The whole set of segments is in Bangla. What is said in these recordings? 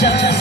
자, 자, 자.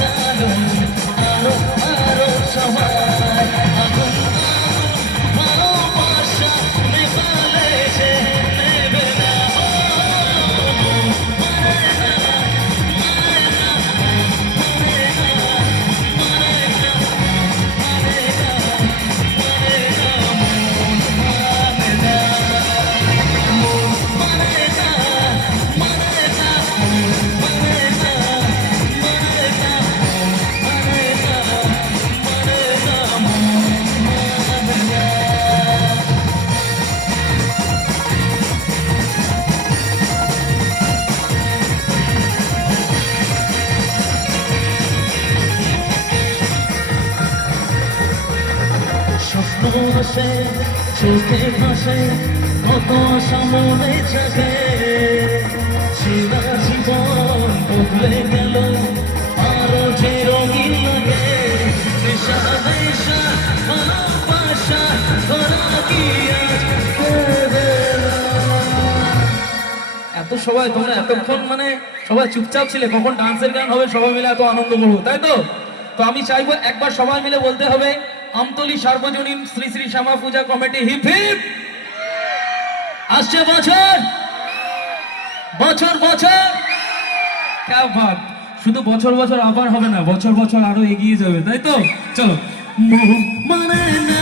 এত সবাই তোমরা এতক্ষণ মানে সবাই চুপচাপ ছিলে, কখন ডান্সের গান হবে সবাই মিলে এত আনন্দ করব, তাই তো? তো আমি চাইব একবার সবাই মিলে বলতে হবে আমতলি সার্বজনীন Shri Shri Shyama Puja committee hip hip আসছে বছর। বছর বছর। কেমন শুধু বছর বছর আবার হবে না, বছর বছর আরও এগিয়ে যাবে, তাই তো? চলো। মানে না।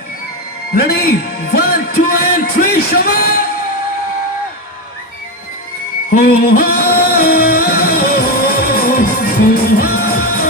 Ready? One, two, and three, Shabbat! Oh, oh, oh, oh, oh, oh, oh.